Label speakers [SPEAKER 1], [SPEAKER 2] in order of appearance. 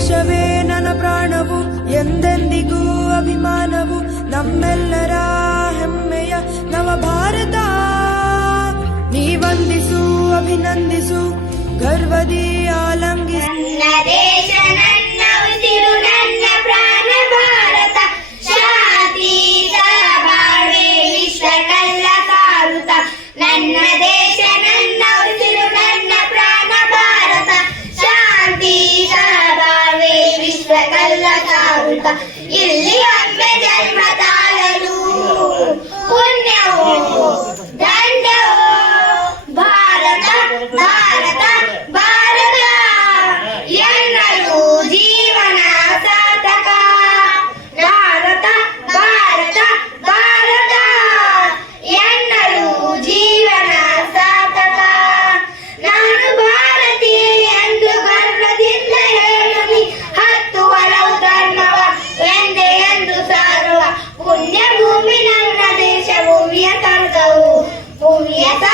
[SPEAKER 1] ದೇಶವೇ ನನ್ನ ಪ್ರಾಣವು ಎಂದೆಂದಿಗೂ ಅಭಿಮಾನವು ನಮ್ಮೆಲ್ಲರ ಹೆಮ್ಮೆಯ ನವ ಭಾರತ ನೀ ವಂದಿಸು ಅಭಿನಂದಿಸು ಗರ್ವದಿ ಆಲಂಗಿಸು.
[SPEAKER 2] అంత cubierta